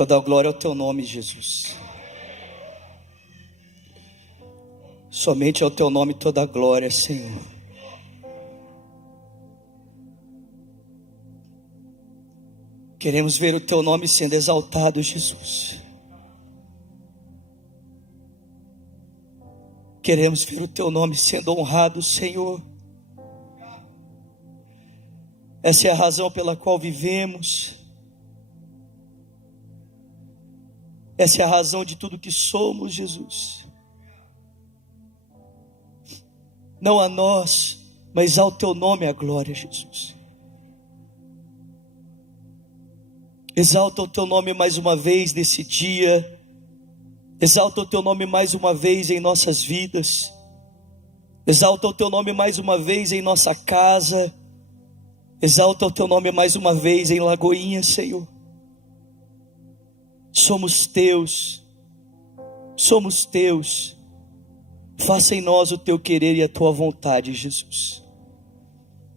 Toda a glória ao teu nome, Jesus. Somente ao teu nome toda a glória, Senhor. Queremos ver o teu nome sendo exaltado, Jesus. Queremos ver o teu nome sendo honrado, Senhor. Essa é a razão pela qual vivemos. Essa é a razão de tudo que somos, Jesus. Não a nós, mas ao teu nome a glória, Jesus. Exalta o teu nome mais uma vez nesse dia. Exalta o teu nome mais uma vez em nossas vidas. Exalta o teu nome mais uma vez em nossa casa. Exalta o teu nome mais uma vez em Lagoinha, Senhor. Somos teus. Somos teus. Faça em nós o teu querer e a tua vontade, Jesus.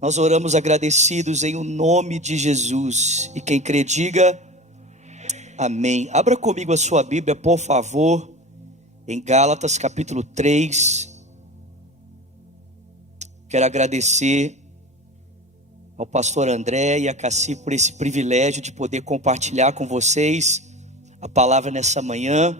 Nós oramos agradecidos em o nome de Jesus. E quem crê, diga amém. Abra comigo a sua Bíblia, por favor, em Gálatas capítulo 3. Quero agradecer ao pastor André e a Cassi por esse privilégio de poder compartilhar com vocês a palavra nessa manhã.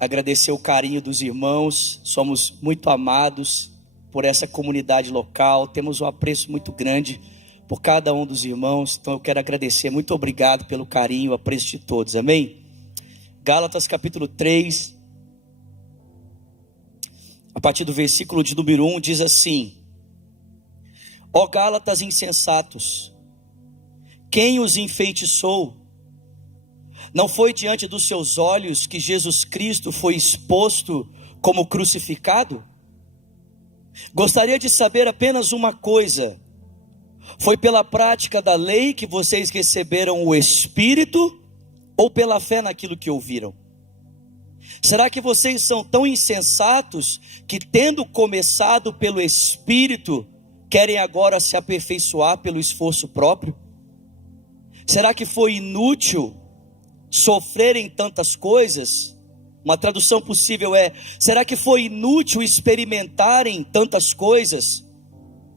Agradecer o carinho dos irmãos. Somos muito amados por essa comunidade local. Temos um apreço muito grande por cada um dos irmãos. Então eu quero agradecer. Muito obrigado pelo carinho, o apreço de todos. Amém? Gálatas capítulo 3, a partir do versículo de número 1, diz assim: Ó Gálatas insensatos, quem os enfeitiçou? Não foi diante dos seus olhos que Jesus Cristo foi exposto como crucificado? Gostaria de saber apenas uma coisa: foi pela prática da lei que vocês receberam o Espírito, ou pela fé naquilo que ouviram? Será que vocês são tão insensatos que, tendo começado pelo Espírito, querem agora se aperfeiçoar pelo esforço próprio? Será que foi inútil sofrerem tantas coisas? Uma tradução possível é: será que foi inútil experimentarem tantas coisas?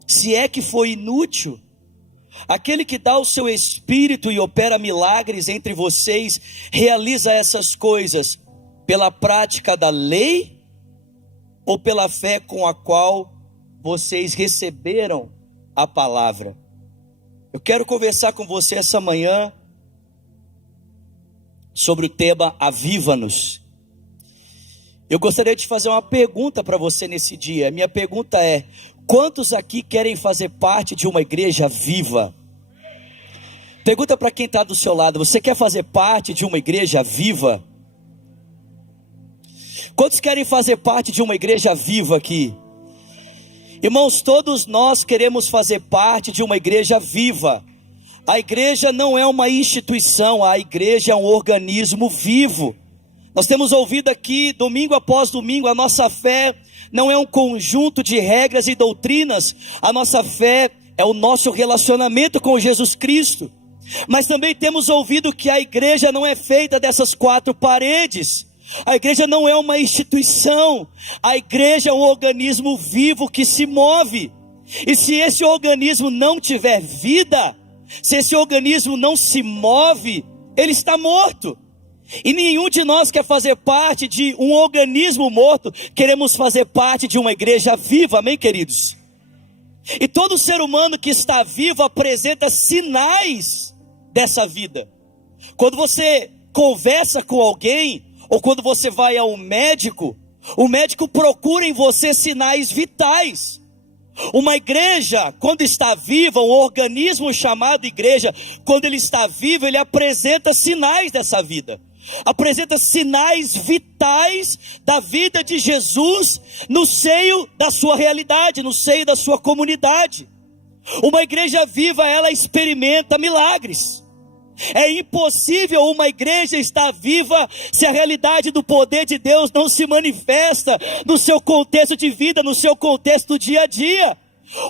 Se é que foi inútil, aquele que dá o seu Espírito e opera milagres entre vocês, realiza essas coisas pela prática da lei, ou pela fé com a qual vocês receberam a palavra? Eu quero conversar com você essa manhã sobre o tema Aviva-nos. Eu gostaria de fazer uma pergunta para você nesse dia. Minha pergunta é: quantos aqui querem fazer parte de uma igreja viva? Pergunta para quem está do seu lado: você quer fazer parte de uma igreja viva? Quantos querem fazer parte de uma igreja viva aqui? Irmãos, todos nós queremos fazer parte de uma igreja viva. A igreja não é uma instituição, a igreja é um organismo vivo. Nós temos ouvido aqui, domingo após domingo, a nossa fé não é um conjunto de regras e doutrinas. A nossa fé é o nosso relacionamento com Jesus Cristo. Mas também temos ouvido que a igreja não é feita dessas quatro paredes. A igreja não é uma instituição. A igreja é um organismo vivo que se move. E se esse organismo não tiver vida, se esse organismo não se move, ele está morto. E nenhum de nós quer fazer parte de um organismo morto. Queremos fazer parte de uma igreja viva, amém, queridos? E todo ser humano que está vivo apresenta sinais dessa vida. Quando você conversa com alguém, ou quando você vai ao médico, o médico procura em você sinais vitais. Uma igreja, quando está viva, um organismo chamado igreja, quando ele está vivo, ele apresenta sinais dessa vida. Apresenta sinais vitais da vida de Jesus no seio da sua realidade, no seio da sua comunidade. Uma igreja viva, ela experimenta milagres. É impossível uma igreja estar viva se a realidade do poder de Deus não se manifesta no seu contexto de vida, no seu contexto do dia a dia.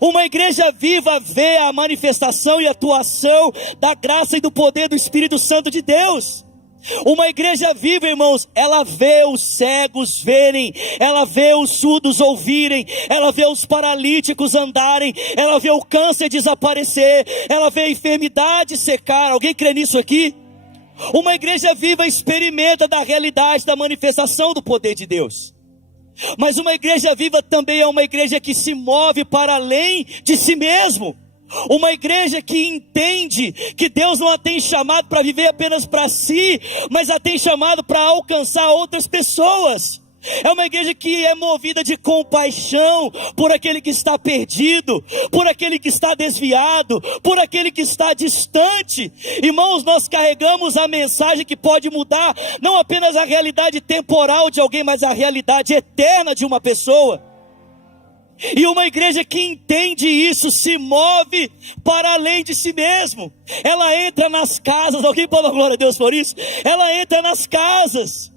Uma igreja viva vê a manifestação e atuação da graça e do poder do Espírito Santo de Deus. Uma igreja viva, irmãos, ela vê os cegos verem, ela vê os surdos ouvirem, ela vê os paralíticos andarem, ela vê o câncer desaparecer, ela vê a enfermidade secar. Alguém crê nisso aqui? Uma igreja viva experimenta da realidade da manifestação do poder de Deus. Mas uma igreja viva também é uma igreja que se move para além de si mesmo. Uma igreja que entende que Deus não a tem chamado para viver apenas para si, mas a tem chamado para alcançar outras pessoas. É uma igreja que é movida de compaixão por aquele que está perdido, por aquele que está desviado, por aquele que está distante. Irmãos, nós carregamos a mensagem que pode mudar não apenas a realidade temporal de alguém, mas a realidade eterna de uma pessoa. E uma igreja que entende isso se move para além de si mesmo. Ela entra nas casas, alguém pode dar glória a Deus por isso? Ela entra nas casas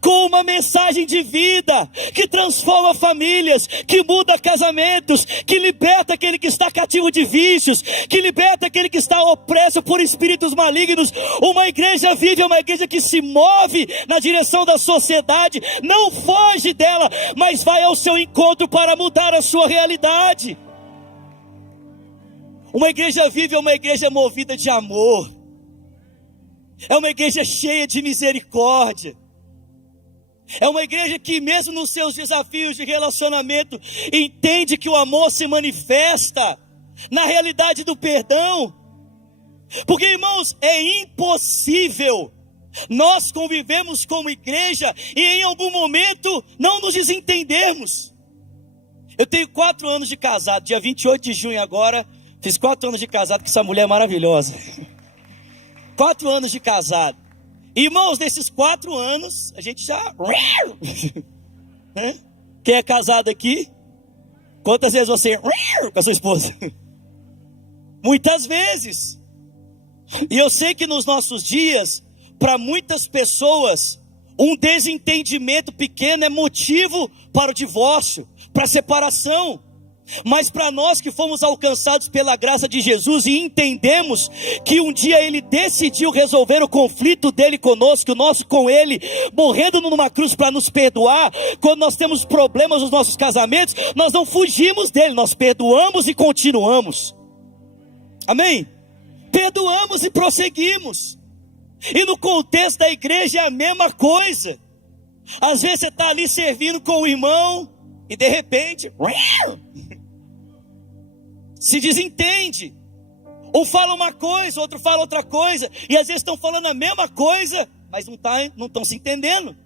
com uma mensagem de vida, que transforma famílias, que muda casamentos, que liberta aquele que está cativo de vícios, que liberta aquele que está opresso por espíritos malignos. Uma igreja viva é uma igreja que se move na direção da sociedade, não foge dela, mas vai ao seu encontro para mudar a sua realidade. Uma igreja viva é uma igreja movida de amor, é uma igreja cheia de misericórdia. É uma igreja que mesmo nos seus desafios de relacionamento, entende que o amor se manifesta na realidade do perdão. Porque, irmãos, é impossível nós convivemos como igreja e em algum momento não nos desentendermos. Eu tenho 4 anos de casado, dia 28 de junho agora, fiz 4 anos de casado com essa mulher maravilhosa. 4 anos de casado. Irmãos, nesses 4 anos, a gente já... Quem é casado aqui? Quantas vezes você... com a sua esposa? Muitas vezes. E eu sei que nos nossos dias, para muitas pessoas, um desentendimento pequeno é motivo para o divórcio, para a separação. Mas para nós que fomos alcançados pela graça de Jesus e entendemos que um dia Ele decidiu resolver o conflito dele conosco, o nosso com Ele, morrendo numa cruz para nos perdoar, quando nós temos problemas nos nossos casamentos, nós não fugimos dele, nós perdoamos e continuamos. Amém? Perdoamos e prosseguimos. E no contexto da igreja é a mesma coisa. Às vezes você está ali servindo com o irmão e de repente se desentende. Um fala uma coisa, outro fala outra coisa, e às vezes estão falando a mesma coisa, mas não estão se entendendo.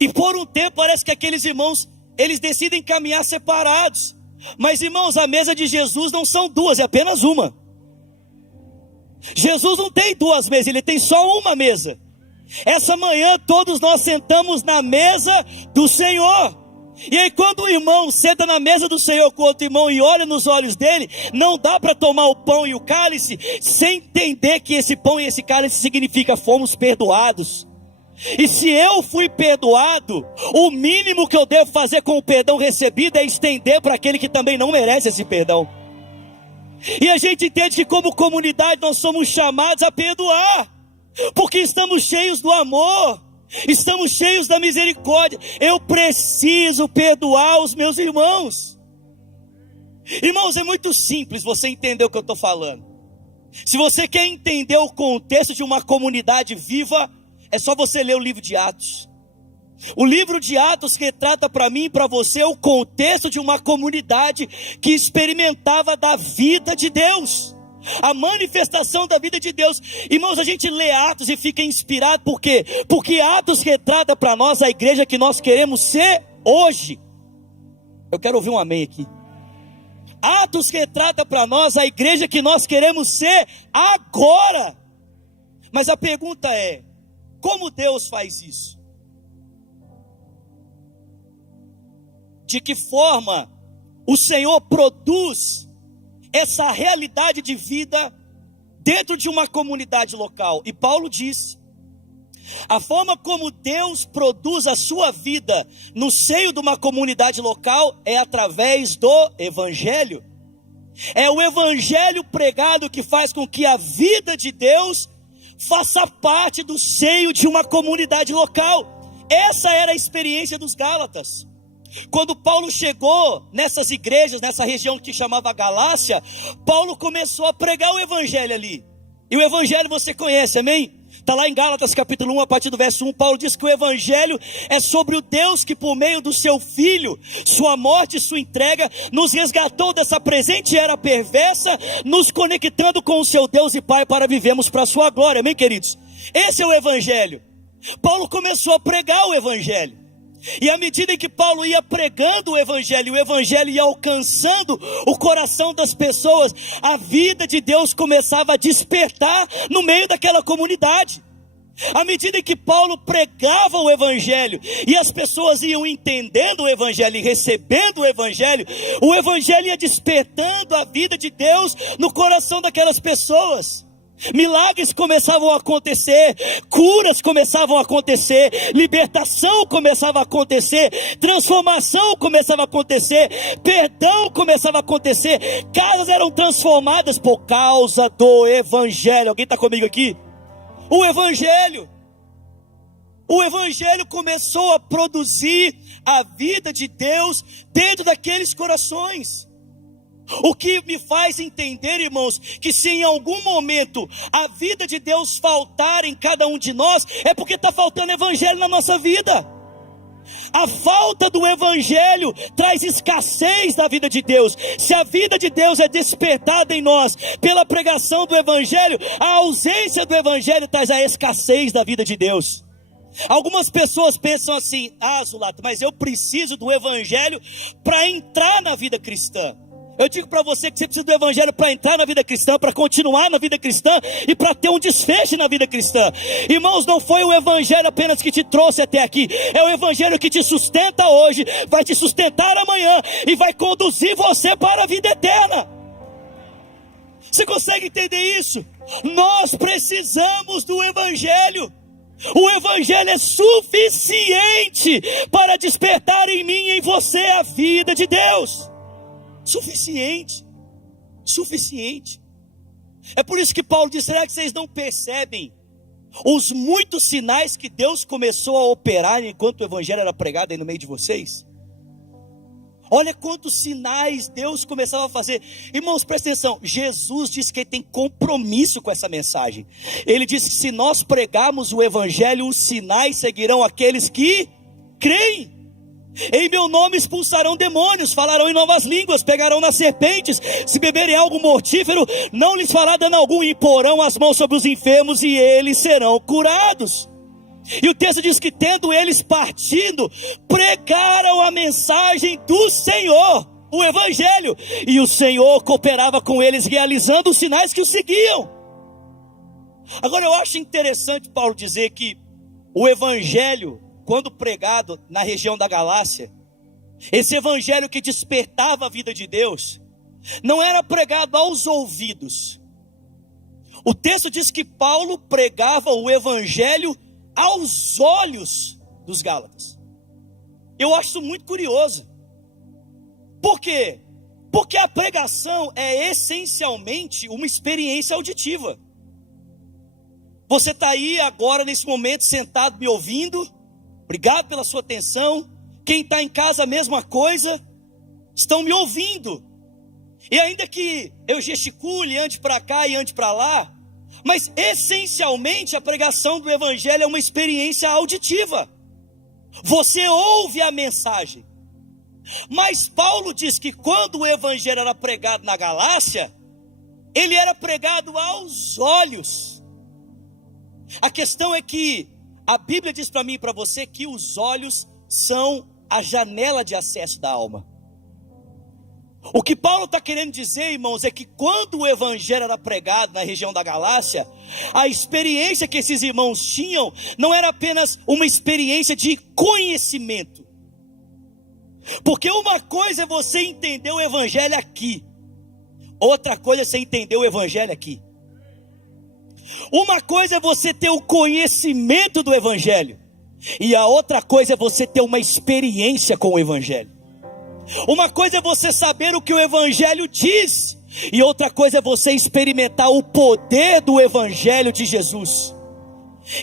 E por um tempo parece que aqueles irmãos, eles decidem caminhar separados. Mas, irmãos, a mesa de Jesus não são 2, é apenas uma. Jesus não tem 2 mesas, ele tem só uma mesa. Essa manhã todos nós sentamos na mesa do Senhor. E aí quando o irmão senta na mesa do Senhor com outro irmão e olha nos olhos dele, não dá para tomar o pão e o cálice sem entender que esse pão e esse cálice significa fomos perdoados. E se eu fui perdoado, o mínimo que eu devo fazer com o perdão recebido é estender para aquele que também não merece esse perdão. E a gente entende que como comunidade nós somos chamados a perdoar, porque estamos cheios do amor, estamos cheios da misericórdia. Eu preciso perdoar os meus irmãos. Irmãos, é muito simples você entender o que eu estou falando. Se você quer entender o contexto de uma comunidade viva, é só você ler o livro de Atos. O livro de Atos retrata para mim e para você o contexto de uma comunidade que experimentava da vida de Deus, a manifestação da vida de Deus. Irmãos, a gente lê Atos e fica inspirado, por quê? Porque Atos retrata para nós a igreja que nós queremos ser hoje. Eu quero ouvir um amém aqui. Atos retrata para nós a igreja que nós queremos ser agora. Mas a pergunta é, como Deus faz isso? De que forma o Senhor produz essa realidade de vida dentro de uma comunidade local? E Paulo diz: a forma como Deus produz a sua vida no seio de uma comunidade local é através do Evangelho. É o Evangelho pregado que faz com que a vida de Deus faça parte do seio de uma comunidade local. Essa era a experiência dos Gálatas. Quando Paulo chegou nessas igrejas, nessa região que chamava Galácia, Paulo começou a pregar o evangelho ali. E o evangelho você conhece, amém? Está lá em Gálatas capítulo 1, a partir do verso 1, Paulo diz que o evangelho é sobre o Deus que por meio do seu Filho, sua morte e sua entrega, nos resgatou dessa presente era perversa, nos conectando com o seu Deus e Pai para vivermos para a sua glória, amém, queridos? Esse é o evangelho. Paulo começou a pregar o evangelho. E à medida em que Paulo ia pregando o evangelho ia alcançando o coração das pessoas, a vida de Deus começava a despertar no meio daquela comunidade. À medida em que Paulo pregava o evangelho e as pessoas iam entendendo o evangelho e recebendo o evangelho ia despertando a vida de Deus no coração daquelas pessoas. Milagres começavam a acontecer, curas começavam a acontecer, libertação começava a acontecer, transformação começava a acontecer, perdão começava a acontecer, casas eram transformadas por causa do evangelho. Alguém está comigo aqui? O evangelho começou a produzir a vida de Deus dentro daqueles corações. O que me faz entender, irmãos, que se em algum momento a vida de Deus faltar em cada um de nós, é porque está faltando evangelho na nossa vida. A falta do evangelho traz escassez da vida de Deus. Se a vida de Deus é despertada em nós pela pregação do evangelho, a ausência do evangelho traz a escassez da vida de Deus. Algumas pessoas pensam assim: Zulato, mas eu preciso do evangelho para entrar na vida cristã. Eu digo para você que você precisa do evangelho para entrar na vida cristã, para continuar na vida cristã e para ter um desfecho na vida cristã. Irmãos, não foi o evangelho apenas que te trouxe até aqui, é o evangelho que te sustenta hoje, vai te sustentar amanhã e vai conduzir você para a vida eterna. Você consegue entender isso? Nós precisamos do evangelho. O evangelho é suficiente para despertar em mim e em você a vida de Deus. Suficiente. É por isso que Paulo diz: será que vocês não percebem os muitos sinais que Deus começou a operar enquanto o evangelho era pregado aí no meio de vocês? Olha quantos sinais Deus começava a fazer. Irmãos, presta atenção, Jesus disse que ele tem compromisso com essa mensagem. Ele disse que se nós pregarmos o evangelho, os sinais seguirão aqueles que creem. Em meu nome expulsarão demônios, falarão em novas línguas, pegarão nas serpentes, se beberem algo mortífero, não lhes fará dano algum, e porão as mãos sobre os enfermos e eles serão curados. E o texto diz que tendo eles partido, pregaram a mensagem do Senhor, o evangelho, e o Senhor cooperava com eles, realizando os sinais que os seguiam. Agora eu acho interessante Paulo dizer que o evangelho, quando pregado na região da Galácia, esse evangelho que despertava a vida de Deus, não era pregado aos ouvidos. O texto diz que Paulo pregava o evangelho aos olhos dos Gálatas. Eu acho isso muito curioso. Por quê? Porque a pregação é essencialmente uma experiência auditiva. Você está aí agora nesse momento sentado me ouvindo. Obrigado pela sua atenção. Quem está em casa, a mesma coisa. Estão me ouvindo. E ainda que eu gesticule, ande para cá e ande para lá, mas essencialmente a pregação do evangelho é uma experiência auditiva. Você ouve a mensagem. Mas Paulo diz que quando o evangelho era pregado na Galácia, ele era pregado aos olhos. A questão é que a Bíblia diz para mim e para você que os olhos são a janela de acesso da alma. O que Paulo está querendo dizer, irmãos, é que quando o evangelho era pregado na região da Galácia, a experiência que esses irmãos tinham não era apenas uma experiência de conhecimento. Porque uma coisa é você entender o evangelho aqui, outra coisa é você entender o evangelho aqui. Uma coisa é você ter o conhecimento do evangelho, e a outra coisa é você ter uma experiência com o evangelho. Uma coisa é você saber o que o evangelho diz, e outra coisa é você experimentar o poder do Evangelho de Jesus.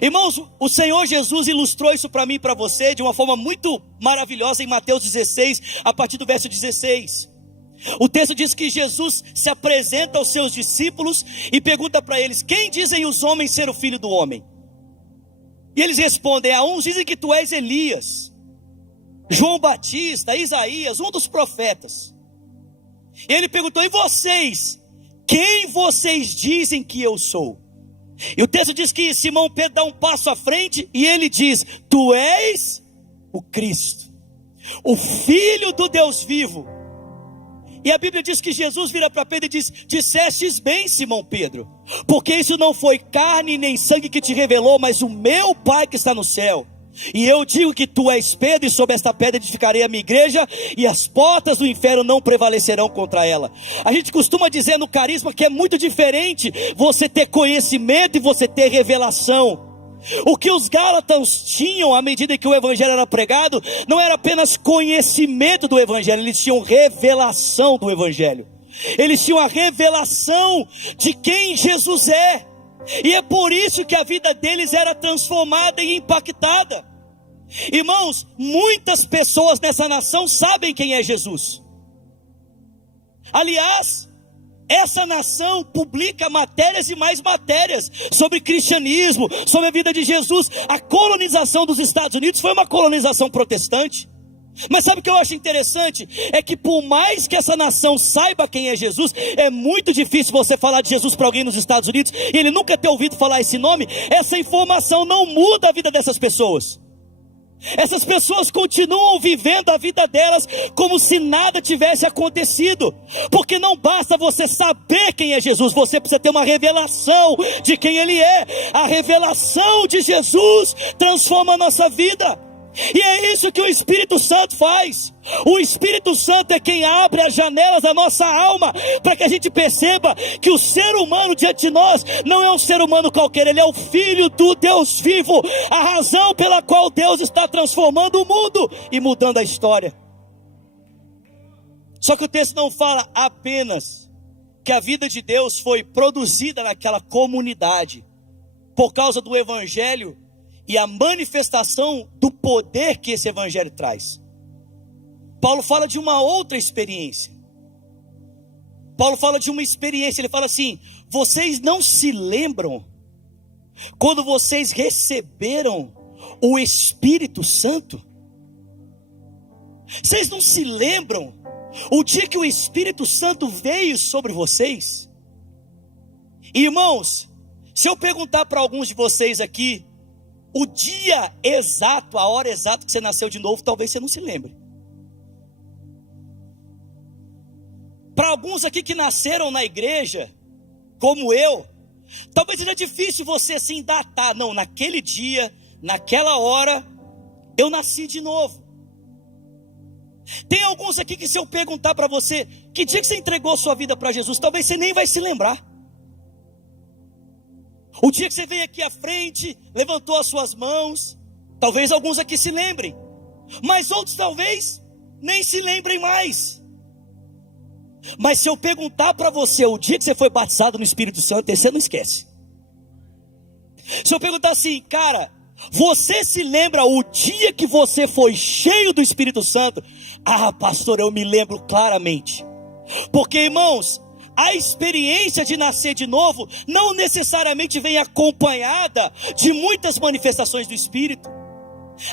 Irmãos, o Senhor Jesus ilustrou isso para mim e para você de uma forma muito maravilhosa em Mateus 16, a partir do verso 16. O texto diz que Jesus se apresenta aos seus discípulos e pergunta para eles: quem dizem os homens ser o filho do homem? E eles respondem: a uns dizem que tu és Elias, João Batista, Isaías, um dos profetas. E ele perguntou: e vocês? Quem vocês dizem que eu sou? E o texto diz que Simão Pedro dá um passo à frente e ele diz: tu és o Cristo, o Filho do Deus vivo. E a Bíblia diz que Jesus vira para Pedro e diz: dissestes bem, Simão Pedro, porque isso não foi carne nem sangue que te revelou, mas o meu Pai que está no céu. E eu digo que tu és Pedro, e sobre esta pedra edificarei a minha igreja, e as portas do inferno não prevalecerão contra ela. A gente costuma dizer no carisma que é muito diferente você ter conhecimento e você ter revelação. O que os Gálatas tinham à medida que o Evangelho era pregado, não era apenas conhecimento do Evangelho, eles tinham revelação do Evangelho. Eles tinham a revelação de quem Jesus é. E é por isso que a vida deles era transformada e impactada. Irmãos, muitas pessoas nessa nação sabem quem é Jesus. Aliás, essa nação publica matérias e mais matérias sobre cristianismo, sobre a vida de Jesus. A colonização dos Estados Unidos foi uma colonização protestante. Mas sabe o que eu acho interessante? É que por mais que essa nação saiba quem é Jesus, é muito difícil você falar de Jesus para alguém nos Estados Unidos e ele nunca ter ouvido falar esse nome. Essa informação não muda a vida dessas pessoas. Essas pessoas continuam vivendo a vida delas como se nada tivesse acontecido. Porque não basta você saber quem é Jesus, você precisa ter uma revelação de quem Ele é. A revelação de Jesus transforma a nossa vida. E é isso que o Espírito Santo faz. O Espírito Santo é quem abre as janelas da nossa alma, para que a gente perceba que o ser humano diante de nós não é um ser humano qualquer, ele é o Filho do Deus vivo, a razão pela qual Deus está transformando o mundo e mudando a história. Só que o texto não fala apenas que a vida de Deus foi produzida naquela comunidade por causa do Evangelho e a manifestação do poder que esse Evangelho traz. Paulo fala de uma outra experiência. Paulo fala de uma experiência, ele fala assim: vocês não se lembram quando vocês receberam o Espírito Santo? Vocês não se lembram o dia que o Espírito Santo veio sobre vocês? Irmãos, se eu perguntar para alguns de vocês aqui o dia exato, a hora exata que você nasceu de novo, talvez você não se lembre. Para alguns aqui que nasceram na igreja, como eu, talvez seja difícil você assim datar. Não, naquele dia, naquela hora, eu nasci de novo. Tem alguns aqui que se eu perguntar para você, que dia que você entregou sua vida para Jesus, talvez você nem vai se lembrar. O dia que você veio aqui à frente, levantou as suas mãos, talvez alguns aqui se lembrem, mas outros talvez nem se lembrem mais. Mas se eu perguntar para você o dia que você foi batizado no Espírito Santo, você não esquece. Se eu perguntar assim, cara, você se lembra o dia que você foi cheio do Espírito Santo? Ah, pastor, eu me lembro claramente. Porque, irmãos, a experiência de nascer de novo não necessariamente vem acompanhada de muitas manifestações do Espírito.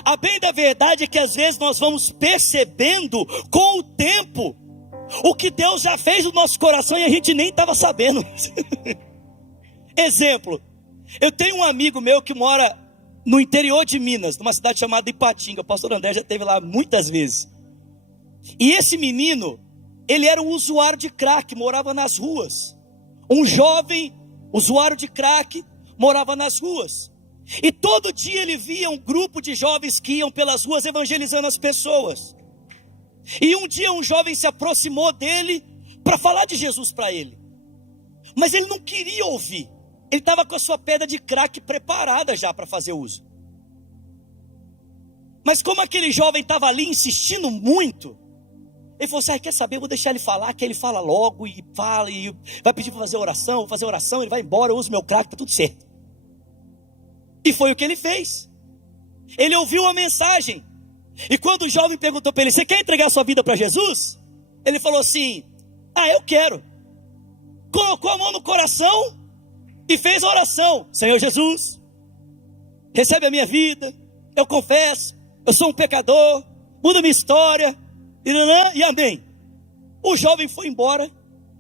A bem da verdade é que às vezes nós vamos percebendo com o tempo o que Deus já fez no nosso coração e a gente nem estava sabendo. Exemplo, eu tenho um amigo meu que mora no interior de Minas, numa cidade chamada Ipatinga. O pastor André já esteve lá muitas vezes. E esse menino, ele era um usuário de crack, morava nas ruas. Um jovem usuário de crack morava nas ruas. E todo dia ele via um grupo de jovens que iam pelas ruas evangelizando as pessoas. E um dia um jovem se aproximou dele para falar de Jesus para ele. Mas ele não queria ouvir. Ele estava com a sua pedra de crack preparada já para fazer uso. Mas como aquele jovem estava ali insistindo muito, Ele falou assim, quer saber, eu vou deixar ele falar, que ele fala logo, e fala, e vai pedir para fazer oração, vou fazer oração, ele vai embora, eu uso meu crack, está tudo certo. E foi o que ele fez. Ele ouviu a mensagem, e quando o jovem perguntou para ele, você quer entregar sua vida para Jesus? Ele falou assim, eu quero. Colocou a mão no coração, e fez a oração, Senhor Jesus, recebe a minha vida, eu confesso, eu sou um pecador, muda minha história, e amém. O jovem foi embora,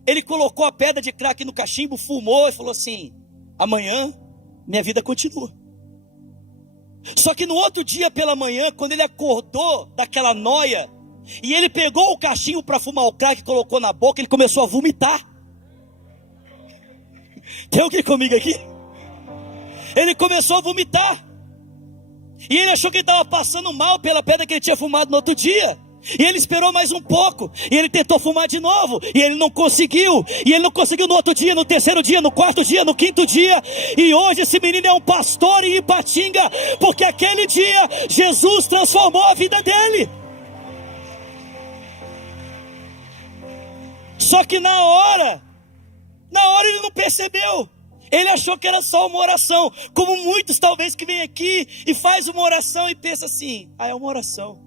ele colocou a pedra de crack no cachimbo, fumou e falou assim, amanhã minha vida continua. Só que no outro dia pela manhã, quando ele acordou daquela noia, e ele pegou o cachimbo para fumar o crack e colocou na boca, ele começou a vomitar. Tem alguém comigo aqui? Ele começou a vomitar. E ele achou que ele estava passando mal pela pedra que ele tinha fumado no outro dia. E ele esperou mais um pouco. E ele tentou fumar de novo. E ele não conseguiu. E ele não conseguiu no outro dia, no terceiro dia, no quarto dia, no quinto dia. E hoje esse menino é um pastor em Ipatinga. Porque aquele dia Jesus transformou a vida dele. Só que na hora ele não percebeu. Ele achou que era só uma oração. Como muitos talvez que vêm aqui e faz uma oração e pensa assim, é uma oração.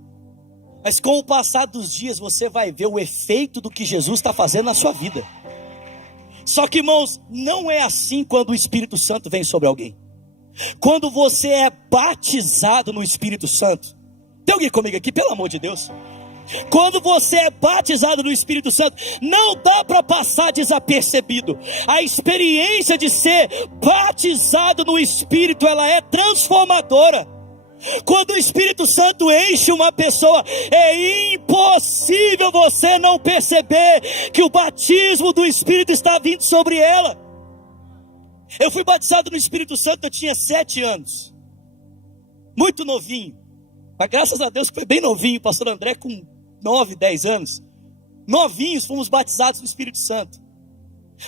Mas com o passar dos dias você vai ver o efeito do que Jesus está fazendo na sua vida. Só que irmãos, não é assim quando o Espírito Santo vem sobre alguém. Quando você é batizado no Espírito Santo. Tem alguém comigo aqui, pelo amor de Deus? Quando você é batizado no Espírito Santo, não dá para passar desapercebido. A experiência de ser batizado no Espírito, ela é transformadora. Quando o Espírito Santo enche uma pessoa, é impossível você não perceber que o batismo do Espírito está vindo sobre ela. Eu fui batizado no Espírito Santo, eu tinha 7 anos, muito novinho, mas graças a Deus que foi bem novinho. Pastor André com 9, 10 anos, novinhos fomos batizados no Espírito Santo.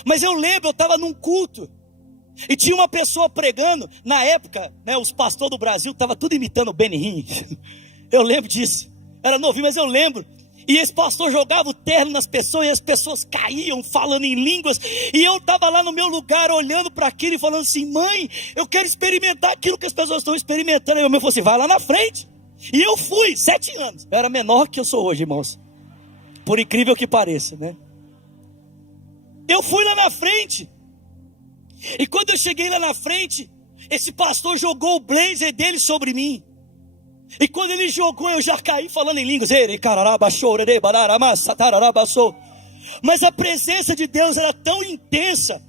Mas eu lembro, eu estava num culto, e tinha uma pessoa pregando. Na época, os pastores do Brasil estavam tudo imitando o Benny Hinn. Eu lembro disso, era novinho, mas eu lembro. E esse pastor jogava o terno nas pessoas, e as pessoas caíam falando em línguas. E eu estava lá no meu lugar, olhando para aquilo e falando assim, mãe, eu quero experimentar aquilo que as pessoas estão experimentando. E meu mãe falou assim, vai lá na frente. E eu fui, 7 anos. Eu era menor que eu sou hoje, irmãos. Por incrível que pareça, né? Eu fui lá na frente. E quando eu cheguei lá na frente, esse pastor jogou o blazer dele sobre mim. E quando ele jogou, eu já caí falando em línguas. Mas a presença de Deus era tão intensa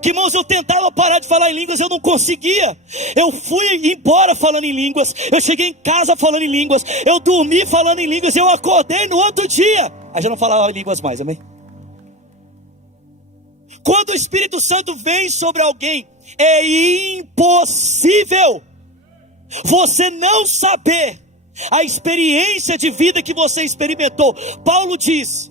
que, irmãos, eu tentava parar de falar em línguas, eu não conseguia. Eu fui embora falando em línguas, eu cheguei em casa falando em línguas, eu dormi falando em línguas, eu acordei no outro dia, aí já não falava em línguas mais, amém? Quando o Espírito Santo vem sobre alguém, é impossível você não saber a experiência de vida que você experimentou. Paulo diz,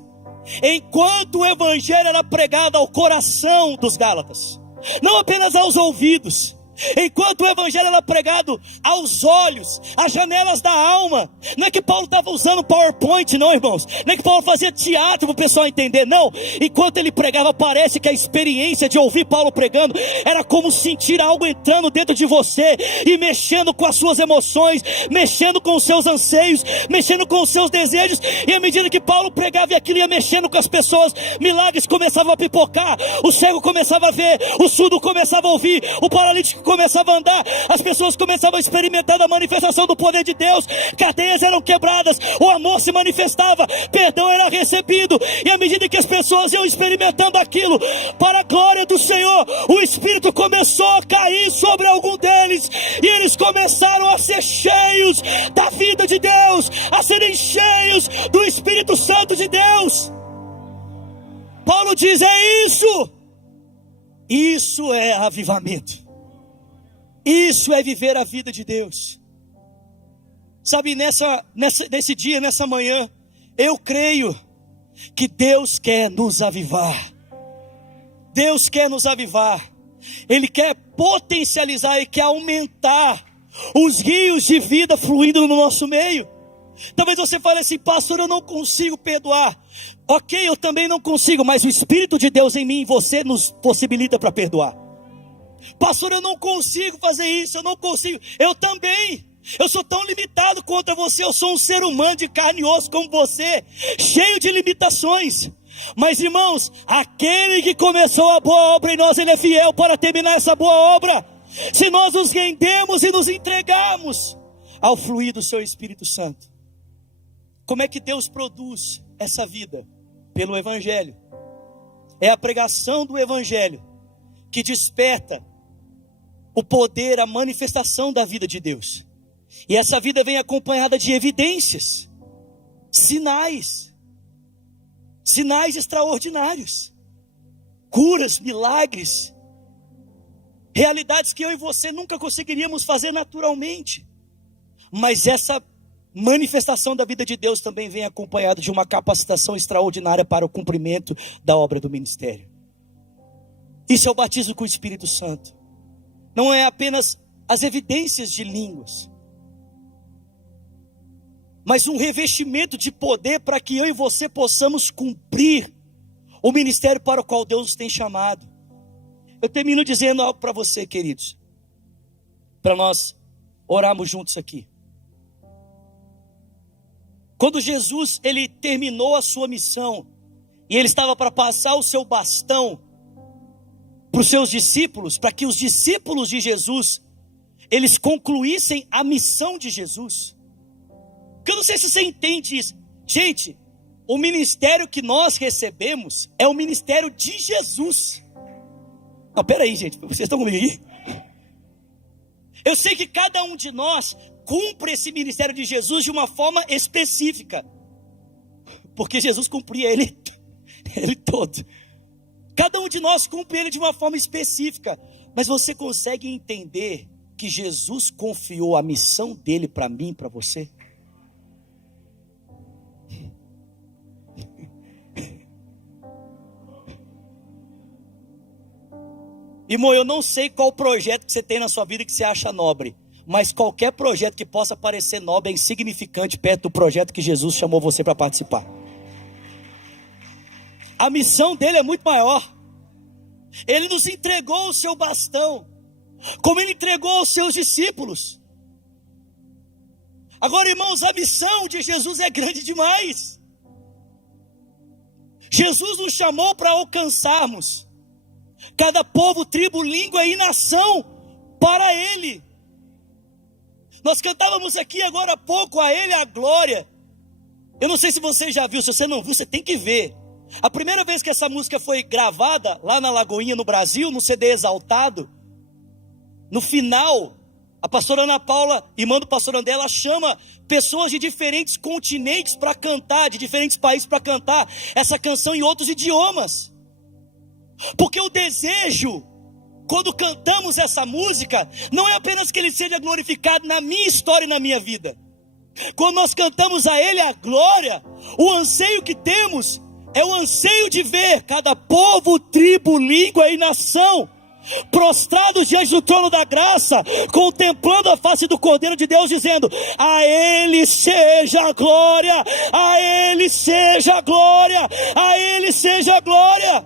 enquanto o evangelho era pregado ao coração dos Gálatas, não apenas aos ouvidos, enquanto o evangelho era pregado aos olhos, às janelas da alma. Não é que Paulo estava usando PowerPoint, não, irmãos. Não é que Paulo fazia teatro para o pessoal entender, não. Enquanto ele pregava, parece que a experiência de ouvir Paulo pregando era como sentir algo entrando dentro de você e mexendo com as suas emoções, mexendo com os seus anseios, mexendo com os seus desejos. E à medida que Paulo pregava e aquilo ia mexendo com as pessoas, milagres começavam a pipocar, o cego começava a ver, o surdo começava a ouvir, o paralítico começava a andar, as pessoas começavam a experimentar a manifestação do poder de Deus, cadeias eram quebradas, o amor se manifestava, perdão era recebido. E à medida que as pessoas iam experimentando aquilo, para a glória do Senhor, o Espírito começou a cair sobre algum deles, e eles começaram a ser cheios da vida de Deus, a serem cheios do Espírito Santo de Deus. Paulo diz, é isso é avivamento. Isso é viver a vida de Deus. Sabe, nesse dia, nessa manhã, eu creio que Deus quer nos avivar. Deus quer nos avivar. Ele quer potencializar e quer aumentar os rios de vida fluindo no nosso meio. Talvez você fale assim: pastor, eu não consigo perdoar. Ok, eu também não consigo, mas o Espírito de Deus em mim e em você nos possibilita para perdoar. Pastor, eu não consigo fazer isso, eu não consigo. Eu também. Eu sou tão limitado contra você. Eu sou um ser humano de carne e osso como você, cheio de limitações. Mas irmãos, aquele que começou a boa obra em nós, Ele é fiel para terminar essa boa obra. Se nós nos rendemos e nos entregarmos ao fluir do seu Espírito Santo. Como é que Deus produz essa vida? Pelo Evangelho. É a pregação do Evangelho que desperta o poder, a manifestação da vida de Deus. E essa vida vem acompanhada de evidências, sinais extraordinários, curas, milagres, realidades que eu e você nunca conseguiríamos fazer naturalmente. Mas essa manifestação da vida de Deus também vem acompanhada de uma capacitação extraordinária para o cumprimento da obra do ministério. Isso é o batismo com o Espírito Santo. Não é apenas as evidências de línguas, mas um revestimento de poder para que eu e você possamos cumprir o ministério para o qual Deus nos tem chamado. Eu termino dizendo algo para você, queridos, para nós orarmos juntos aqui. Quando Jesus, ele terminou a sua missão, e ele estava para passar o seu bastão para os seus discípulos, para que os discípulos de Jesus, eles concluíssem a missão de Jesus. Porque eu não sei se você entende isso. Gente, o ministério que nós recebemos é o ministério de Jesus. Não, peraí, gente, vocês estão comigo aí? Eu sei que cada um de nós cumpre esse ministério de Jesus de uma forma específica, porque Jesus cumpria ele todo. Cada um de nós cumpre ele de uma forma específica. Mas você consegue entender que Jesus confiou a missão dele para mim e para você? Irmão, eu não sei qual projeto que você tem na sua vida que você acha nobre, mas qualquer projeto que possa parecer nobre é insignificante perto do projeto que Jesus chamou você para participar. A missão dele é muito maior. Ele nos entregou o seu bastão, como ele entregou aos seus discípulos. Agora, irmãos, a missão de Jesus é grande demais. Jesus nos chamou para alcançarmos cada povo, tribo, língua e nação para Ele. Nós cantávamos aqui agora há pouco: a Ele a glória. Eu não sei se você já viu, se você não viu, você tem que ver. A primeira vez que essa música foi gravada, lá na Lagoinha, no Brasil, no CD Exaltado, no final, a pastora Ana Paula, irmã do pastor André, ela chama pessoas de diferentes continentes para cantar, de diferentes países para cantar essa canção em outros idiomas. Porque o desejo, quando cantamos essa música, não é apenas que Ele seja glorificado na minha história e na minha vida. Quando nós cantamos a Ele a glória, o anseio que temos é o anseio de ver cada povo, tribo, língua e nação prostrados diante do trono da graça, contemplando a face do Cordeiro de Deus, dizendo: a Ele seja a glória, a Ele seja a glória, a Ele seja a glória.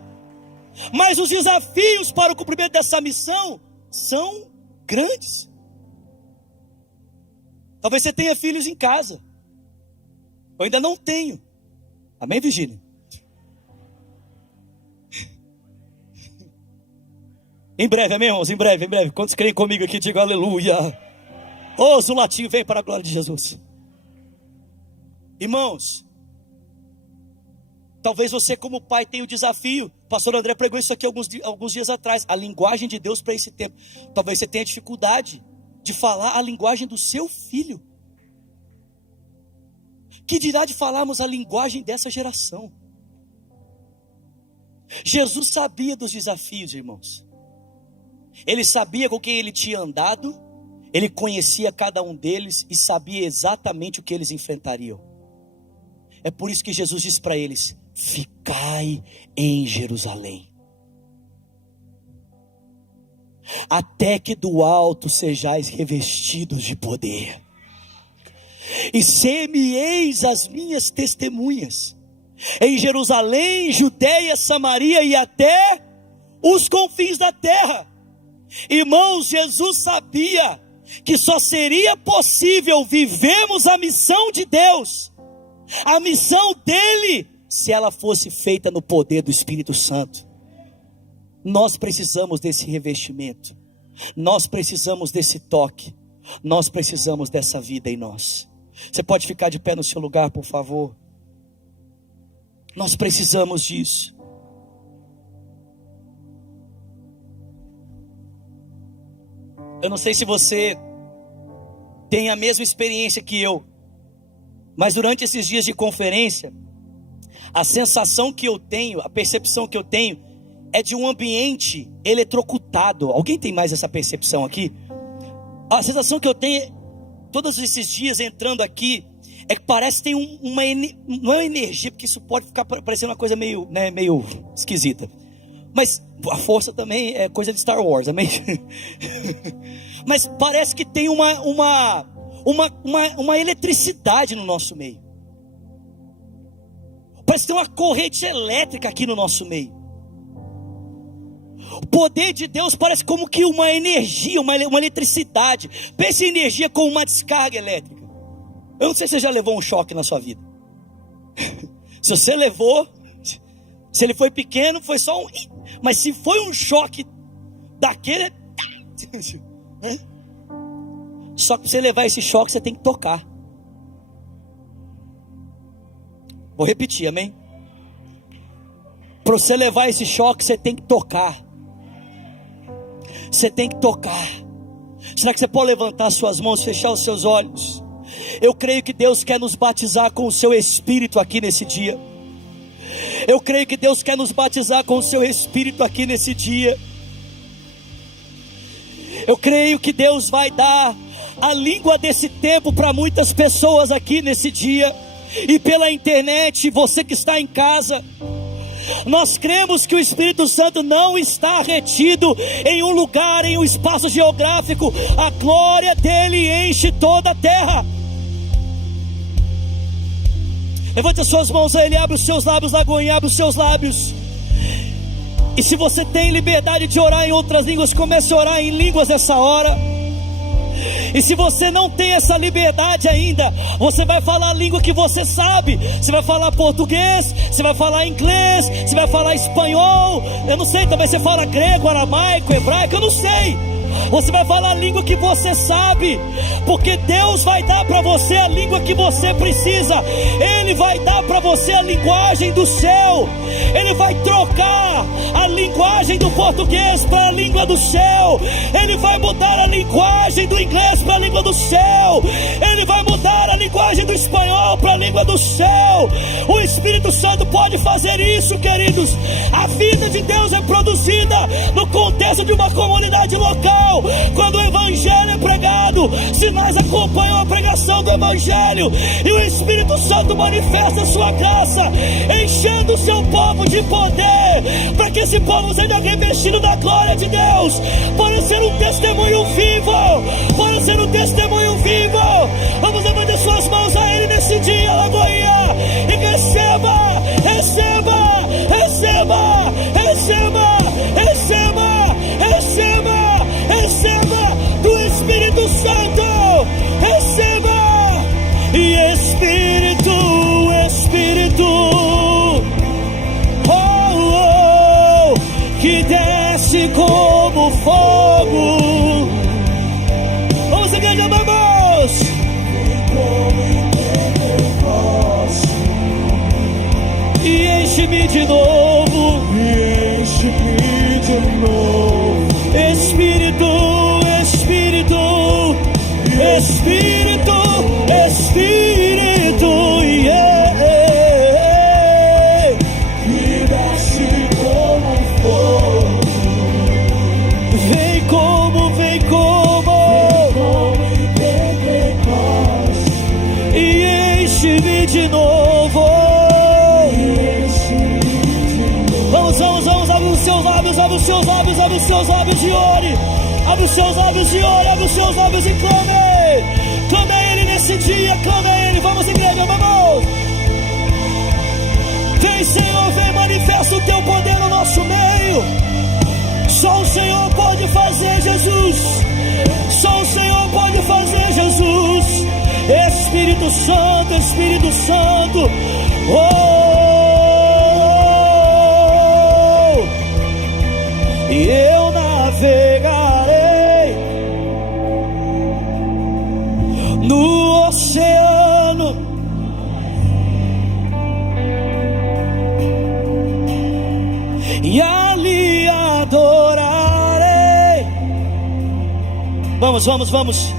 Mas os desafios para o cumprimento dessa missão são grandes. Talvez você tenha filhos em casa. Eu ainda não tenho. Amém, Virgínia? Em breve, amém, irmãos? Em breve, em breve. Quantos creem comigo aqui, digam aleluia. Ô, Zulatinho, vem para a glória de Jesus. Irmãos, talvez você como pai tenha o desafio. O pastor André pregou isso aqui alguns dias atrás. A linguagem de Deus para esse tempo. Talvez você tenha dificuldade de falar a linguagem do seu filho. Que dirá de falarmos a linguagem dessa geração? Jesus sabia dos desafios, irmãos. Ele sabia com quem ele tinha andado. Ele conhecia cada um deles e sabia exatamente o que eles enfrentariam. É por isso que Jesus disse para eles: ficai em Jerusalém, até que do alto sejais revestidos de poder. e ser-me-eis as minhas testemunhas em Jerusalém, Judeia, Samaria e até os confins da terra. Irmãos, Jesus sabia que só seria possível vivermos a missão de Deus, a missão dele, se ela fosse feita no poder do Espírito Santo. Nós precisamos desse revestimento, nós precisamos desse toque, nós precisamos dessa vida em nós. Você pode ficar de pé no seu lugar, por favor? Nós precisamos disso. Eu não sei se você tem a mesma experiência que eu, mas durante esses dias de conferência, a sensação que eu tenho, a percepção que eu tenho, é de um ambiente eletrocutado. Alguém tem mais essa percepção aqui? A sensação que eu tenho, todos esses dias entrando aqui, é que parece que tem não é uma energia, porque isso pode ficar parecendo uma coisa meio esquisita. Mas a força também é coisa de Star Wars, amém? Mas parece que tem uma eletricidade no nosso meio. Parece que tem uma corrente elétrica aqui no nosso meio. O poder de Deus parece como que uma energia, uma eletricidade. Pense em energia como uma descarga elétrica. Eu não sei se você já levou um choque na sua vida. Se você levou, se ele foi pequeno, foi só um... Mas se foi um choque daquele... Só que para você levar esse choque, você tem que tocar. Vou repetir, amém? Para você levar esse choque, você tem que tocar. Você tem que tocar. Será que você pode levantar suas mãos, fechar os seus olhos? Eu creio que Deus quer nos batizar com o seu Espírito aqui nesse dia. Eu creio que Deus quer nos batizar com o seu Espírito aqui nesse dia. Eu creio que Deus vai dar a língua desse tempo para muitas pessoas aqui nesse dia. E pela internet, você que está em casa, nós cremos que o Espírito Santo não está retido em um lugar, em um espaço geográfico. A glória dele enche toda a terra. Levante as suas mãos a ele, abre os seus lábios, Lagoinha, abre os seus lábios. E se você tem liberdade de orar em outras línguas, comece a orar em línguas nessa hora. E se você não tem essa liberdade ainda, você vai falar a língua que você sabe. Você vai falar português, você vai falar inglês, você vai falar espanhol. Eu não sei, talvez você fala grego, aramaico, hebraico, eu não sei. Você vai falar a língua que você sabe, porque Deus vai dar para você a língua que você precisa. Ele vai dar para você a linguagem do céu. Ele vai trocar a linguagem do português para a língua do céu. Ele vai mudar a linguagem do inglês para a língua do céu. Ele vai mudar a linguagem do espanhol para a língua do céu. O Espírito Santo pode fazer isso, queridos. A vida de Deus é produzida no contexto de uma comunidade local. Quando o Evangelho é pregado, sinais acompanham a pregação do Evangelho, e o Espírito Santo manifesta a sua graça, enchendo o seu povo de poder, para que esse povo seja revestido da glória de Deus, para ser um testemunho vivo, para ser um testemunho vivo. Vamos levantar suas mãos a Ele nesse dia, Lagoinha, e receba, receba, receba, receba, receba, receba, receba do Espírito Santo, receba. E Espírito, Espírito, oh, oh, que desce como fogo. Vamos, igreja, vamos. E enche-me de novo, e enche-me de novo. Espírito, Espírito, Espírito, Espírito, yeah. E desce como fogo. Vem como, vem como, e enche-me de novo. Vamos, vamos, vamos, abre os seus lábios, abre os seus lábios, abre os seus lábios e ore. Abre os seus lábios e ore, abre os seus lábios e clame. Clame a Ele nesse dia, clame a Ele. Vamos, igreja, vamos. Vem, Senhor, vem, manifesta o Teu poder no nosso meio. Só o Senhor pode fazer, Jesus. Só o Senhor pode fazer, Jesus. Espírito Santo, Espírito Santo. E eu navegarei no oceano, e ali adorarei. Vamos, vamos, vamos.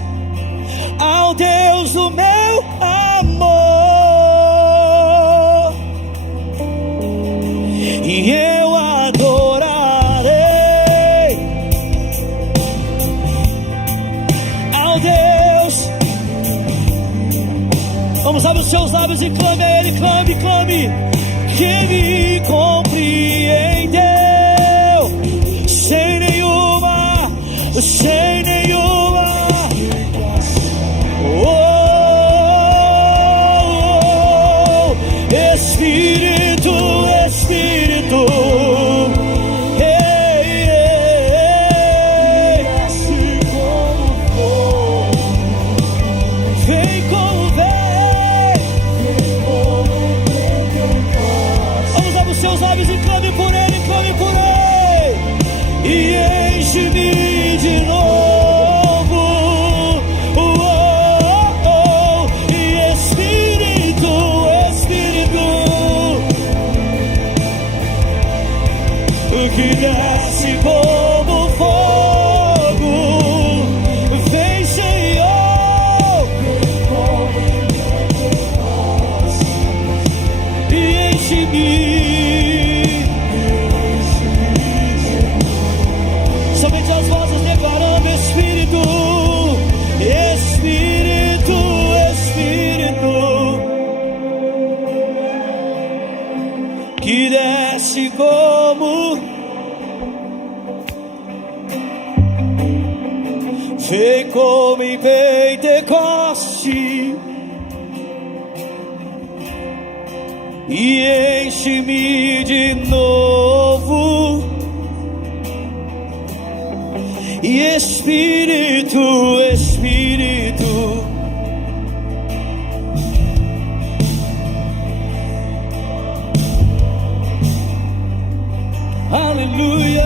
Ao Deus do meu amor, e eu adorarei ao Deus. Vamos, abre os seus lábios e clame a Ele, clame, clame. Que me compreendeu sem nenhuma Espírito, Espírito, assim como for, vem como vem. Vamos dar os seus lábios e clame por Ele, clame por Ele, e enche-me de novo. Que desce como fogo, vem, Senhor, e enche-me. Somente as vozes declarando: Espírito, Espírito, Espírito, que desce como, vem como em Pentecoste e enche-me de novo. E Espírito, Espírito, aleluia.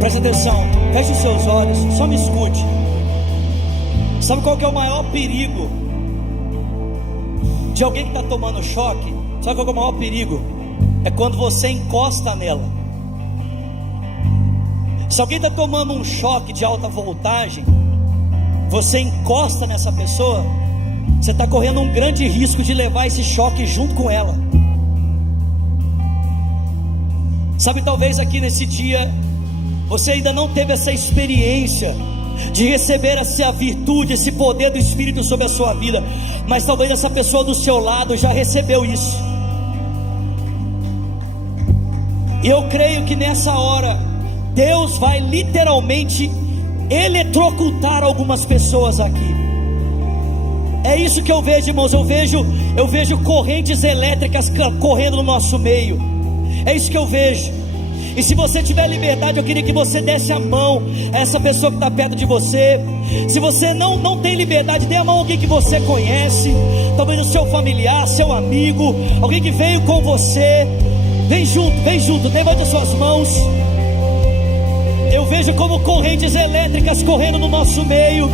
Presta atenção, feche os seus olhos, só me escute. Sabe qual que é o maior perigo de alguém que está tomando choque? Sabe qual que é o maior perigo? É quando você encosta nela. Se alguém está tomando um choque de alta voltagem, você encosta nessa pessoa, você está correndo um grande risco de levar esse choque junto com ela. Sabe, talvez aqui nesse dia você ainda não teve essa experiência de receber essa virtude, esse poder do Espírito sobre a sua vida, mas talvez essa pessoa do seu lado já recebeu isso. E eu creio que nessa hora Deus vai literalmente eletrocutar algumas pessoas aqui. É isso que eu vejo, irmãos. Eu vejo correntes elétricas correndo no nosso meio. É isso que eu vejo. E se você tiver liberdade, eu queria que você desse a mão a essa pessoa que está perto de você. Se você não tem liberdade, dê a mão a alguém que você conhece, talvez o seu familiar, seu amigo, alguém que veio com você. Vem junto, levante as suas mãos. Eu vejo como correntes elétricas correndo no nosso meio.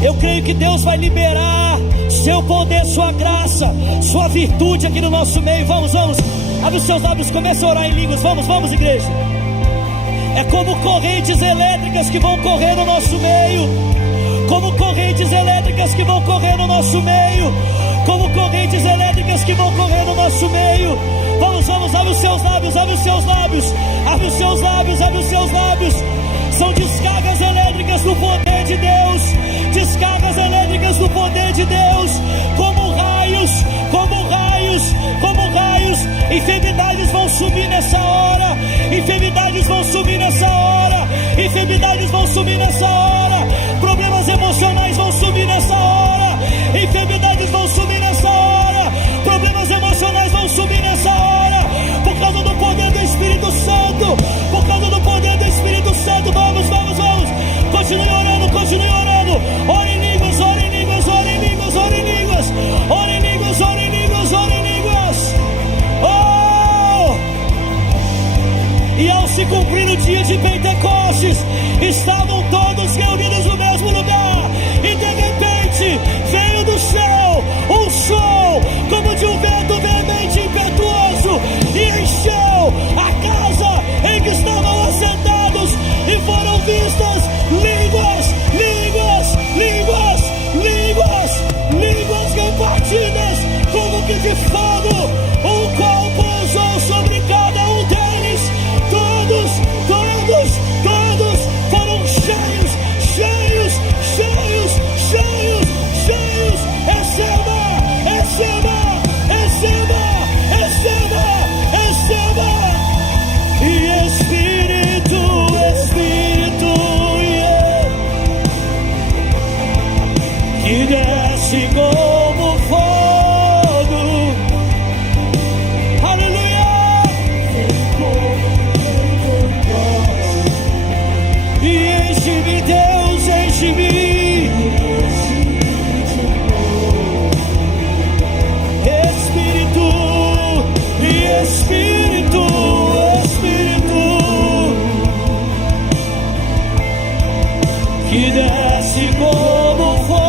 Eu creio que Deus vai liberar seu poder, sua graça, sua virtude aqui no nosso meio. Vamos, abre os seus lábios, comece a orar em línguas. Vamos, igreja. É como correntes elétricas que vão correr no nosso meio. Como correntes elétricas que vão correr no nosso meio. Como correntes elétricas que vão correr no nosso meio. Vamos, abre os seus lábios, abre os seus lábios. Abre os seus lábios, abre os seus lábios. São descargas elétricas do poder de Deus. Descargas elétricas do poder de Deus. Como raios Enfermidades vão sumir nessa hora. Enfermidades vão sumir nessa hora. Enfermidades vão sumir nessa hora. Problemas emocionais vão sumir nessa hora. Enfermidades vão sumir nessa hora. Problemas emocionais vão sumir nessa hora. Por causa do poder do Espírito Santo. Por causa do poder do Espírito Santo. Vamos, vamos, vamos. Continue orando, continue orando. Ore em línguas, ore em línguas, ore em línguas, ore em línguas. Ore em línguas, ore em línguas, ore em línguas. Oh! E ao se cumprir o dia de Pentecostes, estavam todos reunidos no mesmo lugar. E de repente veio do céu um som como de um vento veemente e impetuoso, e encheu a casa em que estavam assentados, e foram vistas línguas, línguas, línguas, línguas, línguas repartidas como que de fogo, o qual pousou sobre cada um deles. Todos, todos, todos foram cheios, cheios, cheios, cheios, cheios. Receba, receba, receba, receba, receba. E Espírito, Espírito, yeah, que desce como fogo. Aleluia. E enche-me, Deus, enche-me. Espírito, e Espírito, Espírito, que desce como fogo.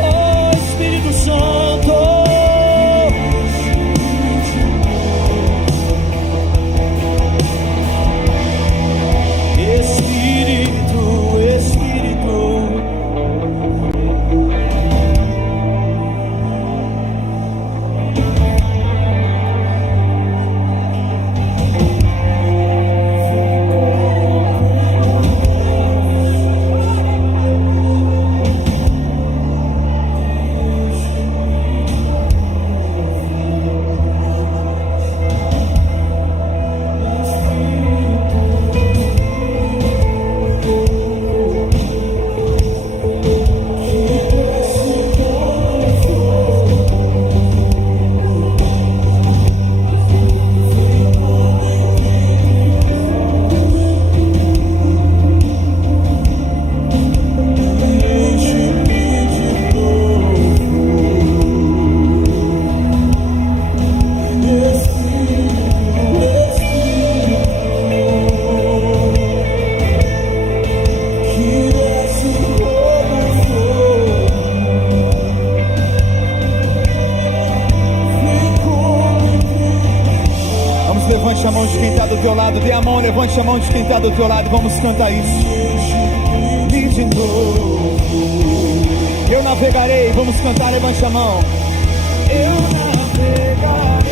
Oh, Espírito Santo. Espírito, Espírito. Levante a mão de quem está do teu lado. Dê a mão, levante a mão de quem está do teu lado. Vamos cantar isso. E de novo eu navegarei. Vamos cantar, levante a mão. Eu navegarei.